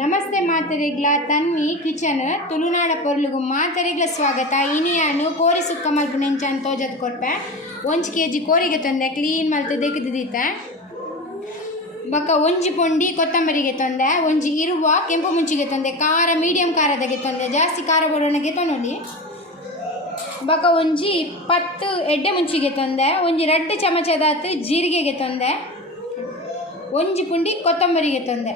ನಮಸ್ತೆ ಮಾತರಿಗ್ಲ ತನ್ವಿ ಕಿಚನ್ ತುಳುನಾಡ ಪೊರ್ಲುಗು ಮಾತರಿಗ್ಲ ಸ್ವಾಗತ. ಇನಿಯಾನು ಕೋರಿ ಸುಕ್ಕ ಮಲ್ಪು ನೆಂಚನ್ ತೋಜದ್ ಕೊರ್ಪೆ 1 kg ಕೋರಿಗೆ ತಂದೆ ಕ್ಲೀನ್ ಮಲ್ತು ದೆಕ್ಕಿದ್ದೀತೆ. ಬಕ್ಕ ಒಂಜಿ ಪೊಂಡಿ ಕೊತ್ತಂಬರಿಗೆ ತಂದೆ, ಒಂಜಿ ಇರುವ ಕೆಂಪು ಮುಂಚಿಗೆ ತಂದೆ, ಖಾರ ಮೀಡಿಯಂ ಖಾರದಾಗೆ ತಂದೆ, ಜಾಸ್ತಿ ಖಾರ ಬಡೋಣಗೆ ತೊನೊಲಿ. ಬಕ್ಕ ಒಂಜಿ 10 ಎಡ್ಡೆ ಮುಂಚಿಗೆ ತಂದೆ, ಒಂಜಿ 2 ಚಮಚದಾತು ಜೀರಿಗೆಗೆ ತಂದೆ, ಒಂಜಿ ಪುಂಡಿ ಕೊತ್ತಂಬರಿಗೆ ತಂದೆ.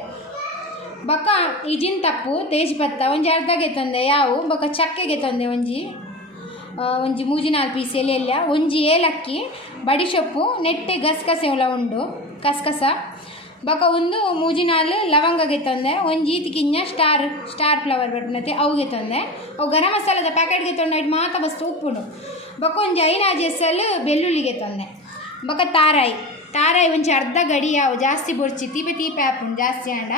ಬಕ್ಕ ಇಜಿನ್ ತಪ್ಪು ತೇಜ್ಪತ್ತ ಒಂಜಿ ಅರ್ಧಗೆ ತಂದೆ ಯಾವು. ಬಕ್ಕ ಚಕ್ಕೆಗೆ ತಂದೆ ಒಂಜಿ 3-4 ಪೀಸ್ ಎಲೆಲ್ಲ, ಒಂಜಿ ಏಲಕ್ಕಿ, ಬಡಿಸೊಪ್ಪು, ನೆಟ್ಟೆ ಗಸಗಸೆ ಉಲ ಉಂಡು ಕಸಕಸ. ಬಕ್ಕ ಒಂದು 3-4 ಲವಂಗಗೆ ತಂದೆ, ಒಂಜಿ ಈತಿಕಿಂಜ ಸ್ಟಾರ್ ಫ್ಲವರ್ ಬರ್ಪನತೆ ಅವುಗೆ ತಂದೆ. ಅವು ಗರಂ ಮಸಾಲದ ಪ್ಯಾಕೆಟ್ಗೆ ತಂದು ಮಾತ ಬಸ್ತು ಉಪ್ಪುಂಡು. ಬಕ್ಕ ಒಂಜಿ 5 ಎಸಲು ಬೆಳ್ಳುಳ್ಳಿಗೆ ತಂದೆ. ಬಕ್ಕ ತಾರಾಯಿ ಒಂಜಿ ಅರ್ಧ ಗಡಿ ಯಾವು ಜಾಸ್ತಿ ಬೊಡ್ಚಿ ತೀಪೆ ಆಪುಂಡು ಜಾಸ್ತಿ ಆಂಡ.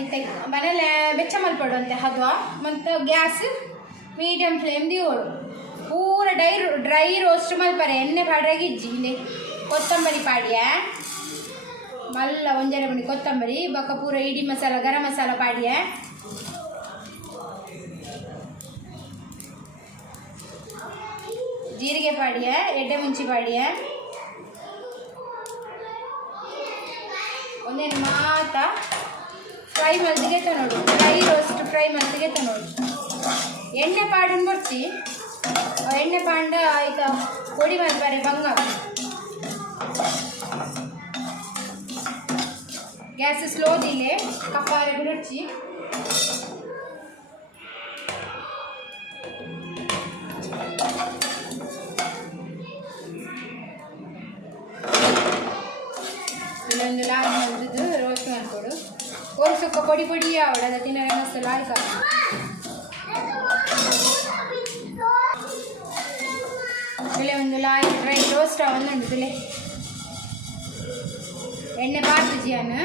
ಇಂತ ಮನೇಲೆ ಬೆಚ್ಚ ಮಲ್ಪಡುವಂತೆ ಹದ್ವಾ ಮತ್ತು ಗ್ಯಾಸ್ ಮೀಡಿಯಂ ಫ್ಲೇಮ್ ದಿಯೋಳು ಪೂರ ಡ್ರೈ ರೋಸ್ಟ್ ಮಲ್ಪರೆ. ಎಣ್ಣೆ ಪಾಡ್ರಾಗಿಜ್ಜಿ ಇಲ್ಲಿ ಕೊತ್ತಂಬರಿ ಪಾಡ್ಯ ಮಲ್ಲ ಒಂಜರೆ ಮಣಿ ಕೊತ್ತಂಬರಿ. ಬಕ್ಕ ಪೂರ ಇಡಿ ಮಸಾಲ ಗರಂ ಮಸಾಲ ಪಾಡ್ಯ, ಜೀರಿಗೆ ಪಾಡ್ಯ, ಎಡ್ಡೆ ಮುಂಚಿ ಪಾಡ್ಯ, ಒಂದೇನು ಮಾತ ಫ್ರೈ ಮಲ್ತಿಗೆ ತನೋಡು, ಡ್ರೈ ರೋಸ್ಟ್ ಫ್ರೈ ಮಲ್ತಿಗೆ ತನೋಡು. ಎಣ್ಣೆ ಪಾಡನ್ನು ಬರ್ತಿ ಎಣ್ಣೆ ಪಾಂಡ ಆಯ್ತಾ ಪೊಡಿ ಮಲ್ಪಾರೆ ಬಂಗ. ಗ್ಯಾಸ್ ಸ್ಲೋದಿಲೆ ಕಪ್ಪಾರೆ ಬಿಡೋಚ್ಚಿ ಇಲ್ಲೊಂದು ಲಾಗ್ ಮಲ್ದು ರೋಸ್ಟ್ ಮಾಡ್ಕೊಡು. ಕೋರಿ ಸುಕ್ಕ ಪೊಡಿ ಆವಡ ತಿನ್ನ ಮಸ್ತ್ ಲಾಯ್ಕ. ಇಲ್ಲೇ ಒಂದು ಲಾಯ್ ಡ್ರೈ ರೋಸ್ಟ್ ಒಂದುಂಟು ತುಲೆ ಎಣ್ಣೆ ಪಾರ್ತಿಜಿಯನ್ನು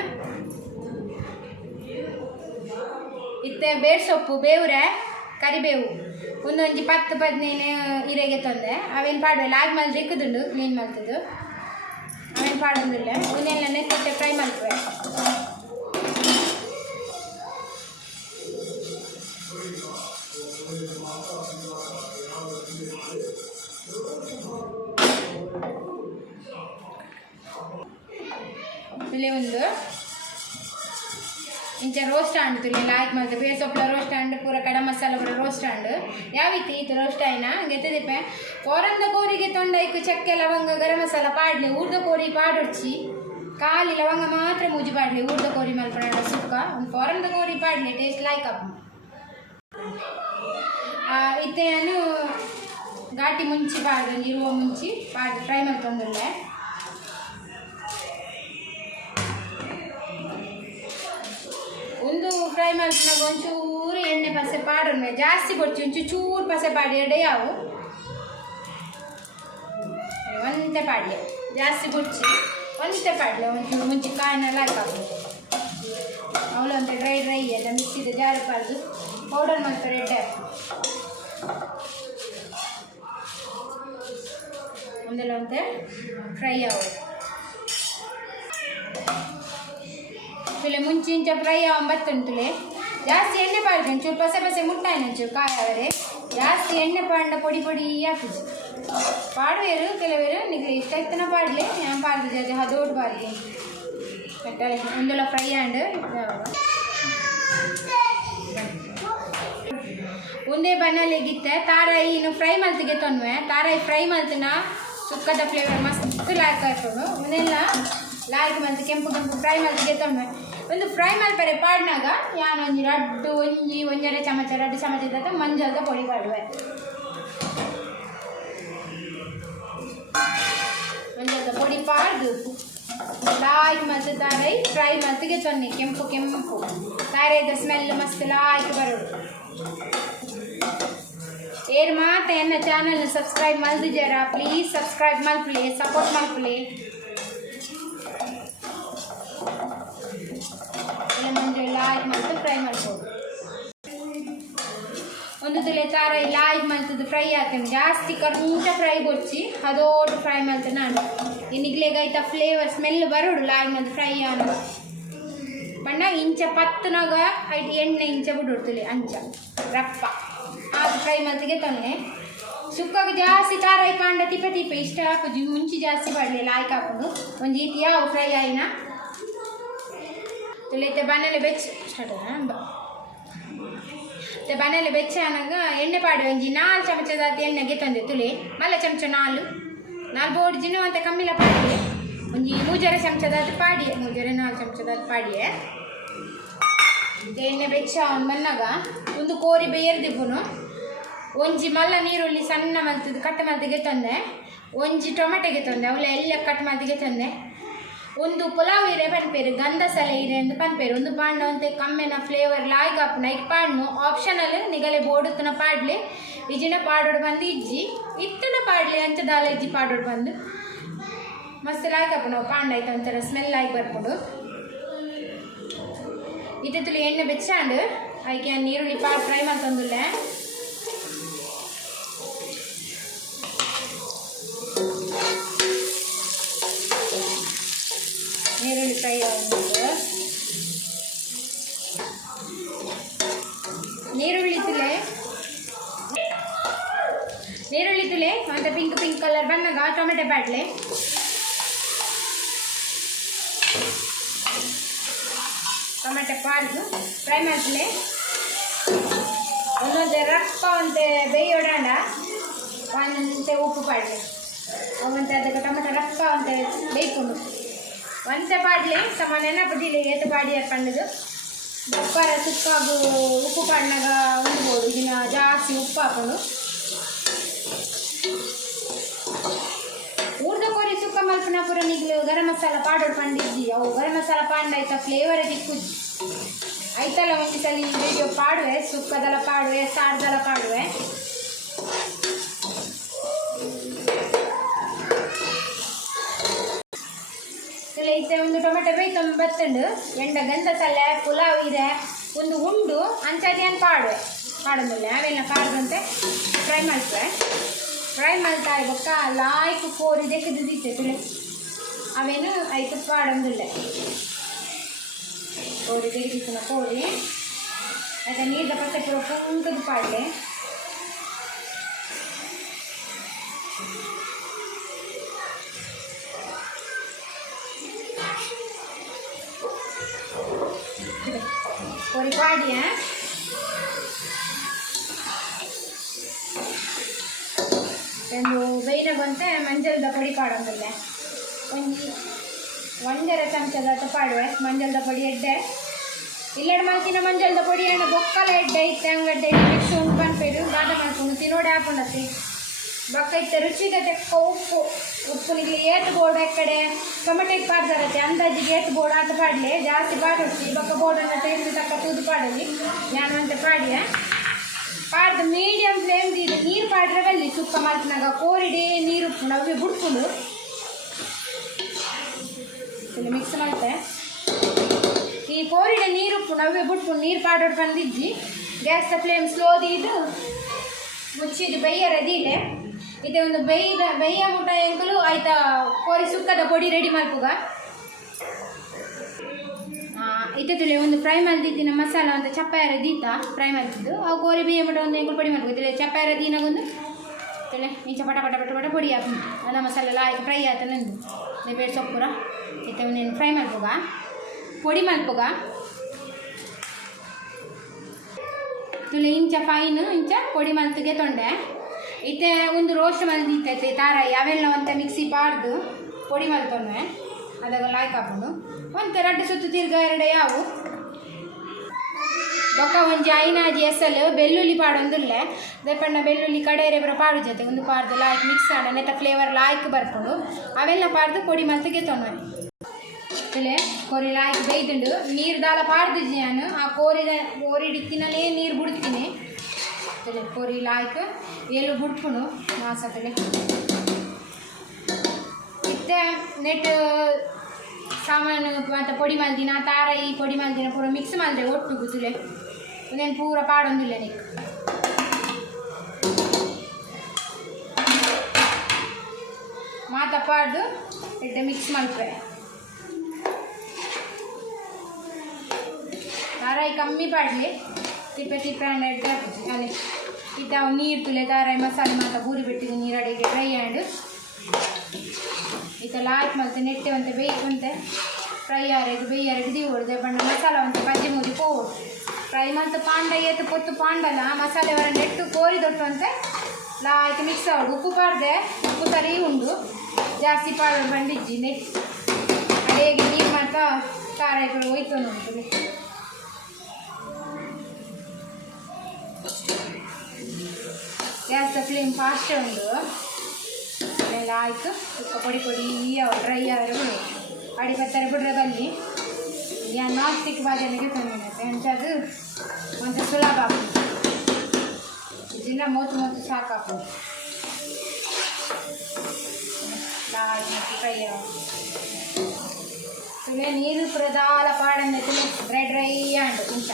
ಇತ್ತೆ ಬೇರ್ ಸೊಪ್ಪು, ಬೇವ್ರೆ, ಕರಿಬೇವು ಒಂದೊಂಜಿ 10-15 ಇರೆಗೆ ತಂದೆ. ಅವೇನು ಪಾಡುವೆ ಲಾಗ್ ಮಲ್ದು ಇಕ್ಕದುಂಡು ಕ್ಲೀನ್ ಮಲ್ತದ್ದು ಅವೇನು ಪಾಡೋದಿಲ್ಲ. ಇವನ್ನೆಲ್ಲ ನೆಕ್ಕೊಟ್ಟೆ ಫ್ರೈ ಮಾಡ್ತೇವೆ. ಇಲ್ಲಿ ಒಂದು ಇಂಚ ರೋಸ್ಟ್ ಆಂಡು ತುಲೆ ಲಾಯ್ಕ್ ಮಾಡ್ದೆ ಬೇರೆ ಸೊಪ್ಪಳ ರೋಸ್ಟ್ ಆಂಡು ಪೂರ ಕಡ ಮಸಾಲ ಪೂರ ರೋಸ್ಟ್ ಆಂಡು ಯಾವಿತ್ತು ಈತು ರೋಸ್ಟ್ ಆಯ್ನ ಗೆತ್ತದಿಪ್ಪೆ. ಕೊರಂದ ಕೋರಿಗೆ ತೊಂಡೈಕು ಚಕ್ಕೆ ಲವಂಗ ಗರಂ ಮಸಾಲ ಪಾಡ್ಲಿ, ಊರ್ದ ಕೋರಿ ಪಾಡೊಡ್ಚಿ ಖಾಲಿ ಲವಂಗ ಮಾತ್ರ ಮೂಜಿ ಪಾಡ್ಲಿ. ಊರ್ದ ಕೋರಿ ಮಲ್ಪಡ ಸುಕ್ಕ ಒಂದು ಕೊರಂದ ಕೋರಿ ಪಾಡ್ಲಿ ಟೇಸ್ಟ್ ಲಾಯ್ಕ್ ಅಪ್ಪ. ಇತ್ತೆ ನಾನು ಘಾಟಿ ಮುಂಚಿ ಪಾಡ್ದು ಇರುವ ಮುಂಚಿ ಪಾಡ್ದು ಫ್ರೈ ಮಾಡ್ಕೊಂಡ್ರೆ ಒಂದು ಫ್ರೈ ಮಾಡ್ಕೊಂಡಾಗ ಒಂಚೂರು ಎಣ್ಣೆ ಪಸೆ ಪಾಡೋಣ ಜಾಸ್ತಿ ಕೊಡ್ತೀವಿ. ಒಂಚೂರು ಪಸೆ ಪಾಡಿ ಎಡೆ ಯಾವು ಒಂತೆ ಪಾಡ್ಲೆ ಜಾಸ್ತಿ ಬುಡ್ಚಿ ಒಂತೆ ಪಾಡ್ಲೆ ಒಂಚೂರು ಮುಂಚೆ ಕಾಯಿನೆಲ್ಲ ಹಾಕಬೇಕು. ಅವಳು ಅಂತ ಡ್ರೈ ಎಲ್ಲ ಮಿಕ್ಸಿದ ಜಾರು ಪಾಡ್ದು ಪೌಡರ್ ಮಾಡ್ತಾರೆ ಎಡ್ಡೆ ಒಂದೆಲ್ಲ ಒಂತೆ ಫ್ರೈ ಆಗೋದು. ತುಲೆ ಮುಂಚಿಂಚ ಫ್ರೈ ಆಂಬತ್ತುಂಟುಲೆ ಜಾಸ್ತಿ ಎಣ್ಣೆ ಪಾಡ್ದು ಒಂಚೂರು ಪಸೆ ಮುಟ್ಟಾಯ್ನ ಒಂಚೂರು ಕಾಯವರೆ ಜಾಸ್ತಿ ಎಣ್ಣೆ ಪಾಂಡ ಪೊಡಿ ಹಾಕಿದ್ದು ಪಾಡುವೇರು ಕೆಲವೇರು ನಿಮಗೆ ಇಷ್ಟ ಇತ್ತನ ಪಾಡ್ಲೆ ನಾನು ಪಾಡ್ದು ಜಾತಿ ಹದೋಡು ಪಾಡ್ಲಿ ಒಂದೆಲ್ಲ ಫ್ರೈ ಆಂಡ್ ಒಂದೇ ಬನ್ನಲೆಗಿತ್ತೆ. ತಾರಾಯಿ ಫ್ರೈ ಮಲ್ತಿಗೆ ತೊನ್ವೆ ತಾರಾಯಿ ಫ್ರೈ ಮಲ್ತಿನ ಸುಕ್ಕದ ಫ್ಲೇವರ್ ಮಸ್ತ್ ಲಾಯ್ಕ್ ಹಾಕೋದು. ಒಂದೆಲ್ಲ ಲಾಯ್ಕ್ ಮಲ್ತು ಕೆಂಪು ಫ್ರೈ ಮಲ್ತಿಗೆ ತೊನ್ವೆ. ಒಂದು ಫ್ರೈ ಮಲ್ಪರೆ ಪಾಡ್ನಾಗ ಯಾನು ಒಂಜರೆ ಚಮಚ 2 ಚಮಚದ ಮಂಜಲ್ದ ಪೊಡಿ ಪಾಡುವೆ. ಮಂಜಲ್ದ ಪೊಡಿ ಪಾಡ್ದು ಲಾಯ್ಕ್ ಮತ್ತು ತಾರಾಯಿ ಫ್ರೈ ಮಲ್ತಿಗೆ ತೊನ್ನಿ ಕೆಂಪು ತಾರಾಯಿದ ಸ್ಮೆಲ್ ಮಸ್ತ್ ಲಾಯ್ಕ್ ಬರೋದು. ಏರ್ ಮಾತ ಎನ್ನ ಚಾನಲ್ ಸಬ್ಸ್ಕ್ರೈಬ್ ಮಲ್ದಿಜಾರ ಪ್ಲೀಸ್ ಸಬ್ಸ್ಕ್ರೈಬ್ ಮಲ್ಪಲೆ ಸಪೋರ್ಟ್ ಮಲ್ಪಲೆ. ಮಂಜು ಲಾಯ್ಕ್ ಮಲ್ತು ಫ್ರೈ ಮಾಡ್ಬೋದು. ಒಂದು ತುಲೆ ತಾರಾಯಿ ಲಾಯ್ಕ್ ಮಲ್ತದ್ದು ಫ್ರೈ ಹಾಕ್ತೇನೆ ಜಾಸ್ತಿ ಕರ್ಮೂಟ ಫ್ರೈ ಬೊಚ್ಚಿ ಅದೋಟು ಫ್ರೈ ಮಲ್ತು ನಾನು ಇನ್ನಿಗ್ಲೇಗೈತ ಫ್ಲೇವರ್ ಸ್ಮೆಲ್ ಬರೋಡು ಲಾಯ್ನದು ಫ್ರೈ ಅನ್ನೋದು ಬಣ್ಣ ಇಂಚ ಪತ್ತನಾಗ ಐದು ಎಣ್ಣೆ ಇಂಚ ಬಿಡುತ್ತಲಿ ಅಂಚ ರಪ್ಪ ಅದು ಫ್ರೈ ಮತ್ತಿಗೆ ತೊನ್ನೆ ಸುಕ್ಕಾಗ ಜಾಸ್ತಿ ತಾರಾಯಿ ಕಾಂಡ ತಿಪ್ಪೆ ಇಷ್ಟ ಹಾಕೋದು ಮುಂಚೆ ಜಾಸ್ತಿ ಬಾಡಲಿ ಲಾಯ್ಕ್ ಹಾಕೊಂಡು ಒಂದು ರೀತಿ ಯಾವ ಫ್ರೈ ಆಯ್ನ ತುಲೈತೆ ಬನ್ನೆಲೆ ಬೆಚ್ಚ ಸ್ಟಾರ್ಟ್ ಬನ್ನೆಲೆ ಬೆಚ್ಚ ಅನ್ನಂಗ ಎಣ್ಣೆ ಪಾಡಿ ಒಂಜಿ 4 ಚಮಚದ ಎಣ್ಣೆಗೆ ತಂದೆ ತುಳಿ ಮಲ್ಲ ಚಮಚ 4 ಬೋರ್ಡ್ ಜಿನ್ನು ಅಂತ ಕಮ್ಮಿಲ ಪಾಡಿ ಒಂಜಿ 3 ಚಮಚದ ಪಾಡಿ 4 ಚಮಚದ ಪಾಡಿಯೇ ಎಣ್ಣೆ ಬೆಚ್ಚ ಅವನು ಬಂದಾಗ ಒಂದು ಕೋರಿ ಬೇಯರ್ದಿಬ್ಬುನು ಒಂಜಿ ಮಲ್ಲ ನೀರುಳ್ಳಿ ಸಣ್ಣ ಮಲ್ತದ್ದು ಕಟ್ ಮಲ್ತಿಗೆ ತಂದೆ ಒಂಜಿ ಟೊಮೆಟೊಗೆ ತಂದೆ ಅವಳ ಎಲ್ಲ ಕಟ್ ಮಲ್ತಿಗೆ ತಂದೆ ಒಂದು ಪುಲಾವ್ ಇರೆ ಪನ್ಪೇರು ಗಂಧಸಲೆ ಇರೆ ಅಂತ ಪನ್ಪೇರು ಒಂದು ಪಾಂಡ ಅಂತೆ ಕಮ್ಮೆನ ಫ್ಲೇವರ್ ಲಾಯ್ಕ್ ಹಾಪುನ ಈಗ ಪಾಡ್ನು ಆಪ್ಷನಲ್ ನಿಗಲೆ ಬೋಡುತ್ತನ ಪಾಡ್ಲಿ ಇಜಿನ ಪಾಡೋಡು ಬಂದು ಇಜ್ಜಿ ಇತ್ತನ ಪಾಡ್ಲಿ ಅಂಚ ದಾಲ ಇಜ್ಜಿ ಪಾಡೋಡು ಬಂದು ಮಸ್ತ್ ಲಾಯ್ಕ್ ಹಾಪು ನಾವು ಪಾಂಡ ಆಯ್ತು ಒಂಥರ ಸ್ಮೆಲ್ ಆಗಿ ಬರ್ಕೊಂಡು ಇತ್ತು ಎಣ್ಣೆ ಬೆಚ್ಚಾಂಡು ಅದಕ್ಕೆ ನೀರುಳ್ಳಿ ಪಾಡು ಫ್ರೈ ಮಾಡ್ತಂದುಲ್ಲ ನೀರುಳ್ಳಿ ಫ್ರೈ ಆಗುತ್ತೆ ನೀರುಳ್ಳಿ ತುಲೆ ಮತ್ತು ಪಿಂಕ್ ಕಲರ್ ಬಂದಾಗ ಟೊಮೆಟೊ ಬಾಟ್ಲೆ ಟೊಮೆಟೊ ಪಾಡ್ದು ಫ್ರೈ ಮಾಡ್ತಲೆ ಒಂದೊಂದು ರಪ್ಪ ಒಂತೆ ಬೇಯೋಡಾಂಡ ಒಂದಂತೆ ಉಪ್ಪು ಪಾಡ್ಲೆ ಅವಂತೆ ಅದಕ್ಕೆ ಟೊಮೆಟೊ ರಪ್ಪ ಒಂತೆ ಬೇಯ್ಕೊಂಡು ಒಂತೆ ಪಾಡ್ಲೆ ಸಮ ನೆನಪದಿಲ್ಲ ಏತು ಪಾಡಿ ಹಾಕೊಂಡದು ಉಪ್ಪಾರ ಸುಕ್ಕಾಗು ಉಪ್ಪು ಪಾಡಿನಾಗ ಉಂಡ್ಬೋದು ಇದನ್ನ ಜಾಸ್ತಿ ಉಪ್ಪು ಹಾಕೊಂಡು ಊರ್ದ ಕೋರಿ ಸುಕ್ಕ ಮಲ್ಪನ ಪುರ ನಿಗ್ಲು ಗರಂ ಮಸಾಲ ಪಾಡೋಡು ಪಂಡಿದ್ದಿ ಅವು ಗರಂ ಮಸಾಲ ಪಾಂಡ ಆಯ್ತಾ ಫ್ಲೇವರ್ ದಿಕ್ಕುಜ್ಜಿ ಆಯ್ತಲ್ಲ ಒಂದು ಸಲ ವಿಡಿಯೋ ಪಾಡುವೆ ಸುಕ್ಕದೆಲ್ಲ ಪಾಡುವೆ ಸಾರ್ದೆಲ್ಲ ಪಾಡುವೆ ಐತೆ ಒಂದು ಟೊಮೆಟೊ ಬೇಯ್ತೊಂದು ಬತ್ತಂಡು ಎಂಡ ಗಂಧಸಲೆ ಪುಲಾವ್ ಇದೆ ಒಂದು ಉಂಡು ಅಂಚದೇನು ಪಾಡುವೆ ಪಾಡೋದಿಲ್ಲ ಅವೆಲ್ಲ ಪಾಡ್ದಂತೆ ಫ್ರೈ ಮಾಡ್ತೇವೆ ಫ್ರೈ ಮಾಡ್ತಾ ಇವಾಗ ಲಾಯ್ಕು ಕೋರಿ ದೆಕ್ಕದಿತ್ತೆ ತುಳಿ ಅವೇನು ಆಯ್ತು ಪಾಡೋದಿಲ್ಲ ಕೋರಿ ತೆಗೆದಿತ್ತು ಕೋರಿ ಆಯ್ತಾ ನೀರ್ದ ಪತ್ತೆ ಪೂರ ಪುಂಟದು ಪಾಡಲೆ ಕೋರಿ ಪಾಡಿಯ ಒಂದು ಬೇಯ್ನಾಗಂತೆ ಮಂಜಲ್ದ ಪೊಡಿ ಪಾಡೋದಿಲ್ಲ ಒಂದರ ಚಮಚದ ಪಾಡುವೆ ಮಂಜಲ್ದ ಪೊಡಿ ಎಡ್ಡೆ ಇಲ್ಲೆರಡು ಮಲ್ತಿನ ಮಂಜಲ್ದ ಪೊಡಿ ಎಣ್ಣೆ ಬೊಕ್ಕಲ ಎಡ್ಡೆ ಇತ್ತೆ ಅಂಗಡ್ಡೆ ಮಿಕ್ಸ್ ಉಂಟು ಪನ್ಪೇರು ಗಾದ ಮಾಡ್ಕೊಂಡು ತಿನ್ನೋಡೆ ಹಾಕೊಂಡತ್ತಿ ಬೊಕ್ಕ ಇತ್ತೆ ರುಚಿಗೆ ತೆಕ್ಕ ಉಪ್ಪು ನಿಗ್ಲಿ ಏತು ಬೋರ್ಡ್ ಎಕ್ಕಡೆ ಟೊಮೆಟೊಗೆ ಪಾಡ್ದಾರತ್ತೆ ಅಂದಾಜಿಗೆ ಏತು ಬೋರ್ಡ್ ಆಟ ಪಾಡಲಿ ಜಾಸ್ತಿ ಪಾಡೊಚ್ಚಿ ಬೊಕ್ಕ ಬೋರ್ಡನ್ನು ತೆಗೆದು ತಕ್ಕ ತೂದು ಪಾಡಲಿ ನಾನು ಅಂತ ಪಾಡಿಯ ಪಾಡ್ದು ಮೀಡಿಯಂ ಫ್ಲೇಮ್ ಇದು ನೀರು ಪಾಡ್ರೆ ಬಲ್ಲಿ ಸುಕ್ಕ ಮಲ್ತಿನಾಗ ಕೋರಿಡೆ ನೀರು ನವ್ವೆ ಬುಡ್ಕೊಂಡು ಮಿಕ್ಸ್ ಮಾಡ್ತೆ ಈ ಕೋರಿಡೆ ನೀರು ನವ್ವೆ ಬುಡ್ಕೊಂಡು ನೀರು ಪಾಡೋಡು ಬಂದಿದ್ದಿ ಗ್ಯಾಸ್ದ ಫ್ಲೇಮ್ ಸ್ಲೋದಿ ಇದು ಮುಚ್ಚಿದ್ದು ಬೇಯ್ಯರದಿಲೆ ಇದೆ ಒಂದು ಬೇಯ್ಯ ಮುಟ ಎಂಕಲು ಆಯ್ತಾ ಕೋರಿ ಸುಕ್ಕದ ಪೊಡಿ ರೆಡಿ ಮಾಡ್ಪುಗ ಇತ್ತಿತ್ತಲೆ ಒಂದು ಫ್ರೈ ಮಾಡ್ದಿತ್ತಿನ ಮಸಾಲ ಅಂತ ಚಪ್ಪಾಯರ ದೀತ ಫ್ರೈ ಮಾಡ್ತಿದ್ದು ಅವು ಕೋರಿ ಬೇಯ ಮುಟ ಒಂದು ಎಂಕಲು ಪೊಡಿ ಮಾಡ್ಕೋತಿಲ್ಲ ಚಪ್ಪಾಯರ ದೀನಾಗೊಂದು ತಲೆ ಇಂಚ ಪಟ ಪಟ ಪಟ ಪಟ ಪೊಡಿ ಹಾಕಿ ಅದ ಮಸಾಲೆ ಎಲ್ಲ ಆಯ್ತು ಫ್ರೈ ಆಯ್ತು ನಂದು ಬೇರೆ ಸೊಪ್ಪುರ ಇತ್ತೆ ನೀನು ಫ್ರೈ ಮಾಡ್ಪುಗ ಪೊಡಿ ಮಾಡ್ಪುಗ ತುಲೆ ಇಂಚ ಫೈನ್ ಇಂಚ ಪೊಡಿ ಮಲ್ತಿಗೆ ತೊಂಡೆ ಇತ್ತೆ ಒಂದು ರೋಸ್ಟ್ ಮಲ್ದಿತ್ತೈತೆ ತಾರಾಯಿ ಅವೆಲ್ಲ ಅಂತ ಮಿಕ್ಸಿ ಪಾಡ್ದು ಪೊಡಿ ಮಲ್ತೊಂಡೆ ಅದಾಗ ಲಾಯ್ಕ್ ಹಾಕೊಂಡು ಒಂದು 2 ಸುತ್ತು ತಿರ್ಗ 2 ಯಾವು ಬೊಕ್ಕ ಒಂಜಿ ಐನಾಜಿ ಎಸಲು ಬೆಳ್ಳುಳ್ಳಿ ಪಾಡೊಂದುಲ್ಲೆ ದೆಪ್ಪಣ್ಣ ಬೆಳ್ಳುಳ್ಳಿ ಕಡೆಯರೆ ಬರ ಪಾಡು ಜೊತೆ ಒಂದು ಪಾಡ್ದು ಲಾಯ್ಕ್ ಮಿಕ್ಸ್ ಆಡ ನೆತ್ತ ಫ್ಲೇವರ್ ಲಾಯ್ಕ್ ಬರ್ಕೊಂಡು ಅವೆಲ್ಲ ಪಾಡ್ದು ಪೊಡಿ ಮಲ್ತಿಗೆ ತೊಂಡೆ ಇಲ್ಲೇ ಕೋರಿ ಲಾಯ್ಕ್ ಬೇಯ್ದುಂಡು ನೀರು ದಾಲ ಪಾಡ್ದಿದ್ದೆ ನಾನು ಆ ಕೋರಿ ಡಿಕ್ಕಿನಲ್ಲೇ ನೀರು ಬಿಡ್ತೀನಿ ತಲೆ ಕೋರಿ ಲಾಯ್ಕ್ ಏಳು ಬುಡ್ಪುನು ಮಾಸ ತಲೆ ಇತ್ತೆ ನೆಟ್ ಸಾಮಾನು ಮತ್ತು ಪೊಡಿ ಮಲ್ದಿನ ತಾರಾಯಿ ಪೊಡಿ ಮಲ್ದಿನ ಪೂರ ಮಿಕ್ಸ್ ಮಾಡಿದ್ರೆ ಒಟ್ಟು ಗುತ್ತಲೆ ಇನ್ನೇನು ಪೂರ ಪಾಡೊಂದಿಲ್ಲ ನೀನು ಮಾತ ಪಾಡ್ದು ಎಡ್ಡೆ ಮಿಕ್ಸ್ ಮಲ್ಪೆ ತಾರಾಯಿ ಕಮ್ಮಿ ಪಾಡಲಿ ತಿಪ್ಪೆ ತಿಪ್ಪೆ ಹಣ್ಣು ಎಡ್ಡೆ ಅಲ್ಲಿ ಇತ್ತ ನೀರು ತುಲೆ ತಾರಾಯಿ ಮಸಾಲೆ ಮಾತ ಬೂರಿ ಬಿಟ್ಟಿದ್ದು ನೀರಡಿಗೆ ಫ್ರೈ ಹ್ಯಾಂಡು ಇತ್ತ ಲಾಯ್ಕ್ ಮಲ್ತೆ ನೆಟ್ಟೆ ಅಂತೆ ಬೇಯ್ಕಂತೆ ಫ್ರೈ ಆರೆದು ಬೇಯ್ಯಾರೆದು ದಿ ಹೊಡೆದೆ ಬಣ್ಣ ಮಸಾಲ ಅಂತೆ ಬಜ್ಜಿ ಮುದಿ ಪೋಡು ಫ್ರೈ ಮತ್ತು ಪಾಂಡ ಏತು ಪೊತ್ತು ಪಾಂಡಲ್ಲ ಮಸಾಲೆ ಹೊರ ನೆಟ್ಟು ಕೋರಿದೊಟ್ಟು ಅಂತೆ ಲಾಯ್ಕ್ ಮಿಕ್ಸ್ ಆಡು ಉಪ್ಪು ಪಾಡ್ದೆ ಉಪ್ಪು ಸರಿ ಉಂಡು ಜಾಸ್ತಿ ಪಾಡು ಬಂದಿಜ್ಜಿನಿ ಅಡಿಗೆ ನೀರು ಮಾಡ್ತಾ ಖಾರ ಇಬ್ಬರು ಹೋಯ್ತು ನೋಡ್ತೀವಿ ಗ್ಯಾಸ್ ಫ್ಲೇಮ್ ಫಾಸ್ಟ್ ಉಂಡು ಎಲ್ಲ ಆಯಿತು ತುಪ್ಪ ಪೊಡಿ ಪೊಡಿ ಅವು ಡ್ರೈ ಆದರೂ ಅಡಿ ಬರ್ತಾರೆ ಬಿಡ್ರೆ ಬಲ್ಲಿ ಈಗ ನಾನ್ ಸ್ಟಿಕ್ ಬಾಜನಿಗೆ ತಂದಿನತ್ತೆ ಅಂಚದು ಒಂದು ಸುಲಭ ಹಾಕೋದು ಇದನ್ನ ಮೂತು ಸಾಕು ಹಾಕೋದು ಲಾಯ್ಕ್ ಮತ್ತು ಫ್ರೈ ತುಲೆ ನೀರು ಪುರದಾಲ ಪಾಡಂದೆ ತುಲೆ ಡ್ರೈ ಅಂಡು ಇಂಚ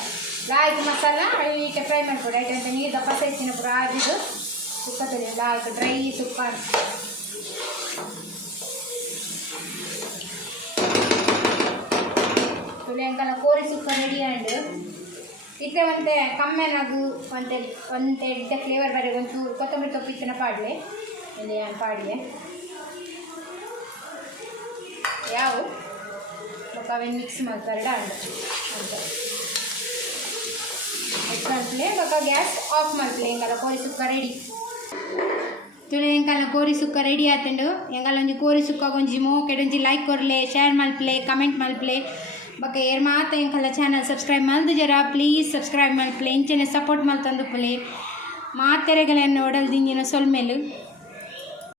ಲಾಯ್ಕ್ ಮಸಾಲ ಈಟೆ ಫ್ರೈ ಮಾಡ್ಕೊಡು ಐಟೆ ಅಂತ ನೀರು ದಪ್ಪ ಸೈಜಿನ ಪುರ ಆಗಿದ್ದು ಸುಕ್ಕ ತುಲೆ ಲಾಯ್ಕ್ ಡ್ರೈ ಸುಕ್ಕ ತುಲೆ ಅಂಕಲ ಕೋರಿ ಸುಕ್ಕ ರೆಡಿ ಅಂಡು ಇತ್ತೆ ಒಂತೆ ಕಮ್ಮೆನಾಗು ಒಂತೆ ಎಡ್ಡ ಫ್ಲೇವರ್ ಬರೀ ಒಂಚೂರು ಕೊತ್ತಂಬರಿ ತೊಪ್ಪಿತ್ತಿನ ಪಾಡ್ಲೆ ಇಲ್ಲಿ ಪಾಡ್ಲೆ ಯಾವ ಬೊಕ್ಕ ಮಿಕ್ಸ್ ಮಾಡ್ತಾರೆ ಅಂಡು ಅಂತ ಎಕ್ಸಾಂಪ್ಲೆ ಬೊಕ್ಕ ಗ್ಯಾಸ್ ಆಫ್ ಮಾಡ್ಲೆ ಎಂಗಲ ಕೋರಿ ಸುಕ್ಕ ರೆಡಿ ತುಳು ಎಂಕಲ್ನ ಕೋರಿ ಸುಕ್ಕ ರೆಡಿ ಆತಂಡು ಎಂಗಲ ಒಂಜಿ ಕೋರಿ ಸುಕ್ಕ ಒಂಜಿ ಮೋಕೆಡೊಂಜಿ ಲೈಕ್ ಕೊರ್ಲೆ ಶೇರ್ ಮಲ್ಪ್ಲೆ ಕಮೆಂಟ್ ಮಲ್ಪ್ಲೆ ಬೊಕ್ಕ ಏರ್ ಮಾತ ಎಂಕಲ್ಲ ಚಾನಲ್ ಸಬ್ಸ್ಕ್ರೈಬ್ ಮಲ್ದು ಜರ ಪ್ಲೀಸ್ ಸಬ್ಸ್ಕ್ರೈಬ್ ಮಲ್ಪ್ಲೆ ಇಂಚನೆ ಸಪೋರ್ಟ್ ಮಲ್ತಂದು ಪುಲೆ ಮಾತೆರೆಗಳನ್ನು ಒಡಲ್ದಿಂಜಿನ ಸೊಲ್ಮೇಲು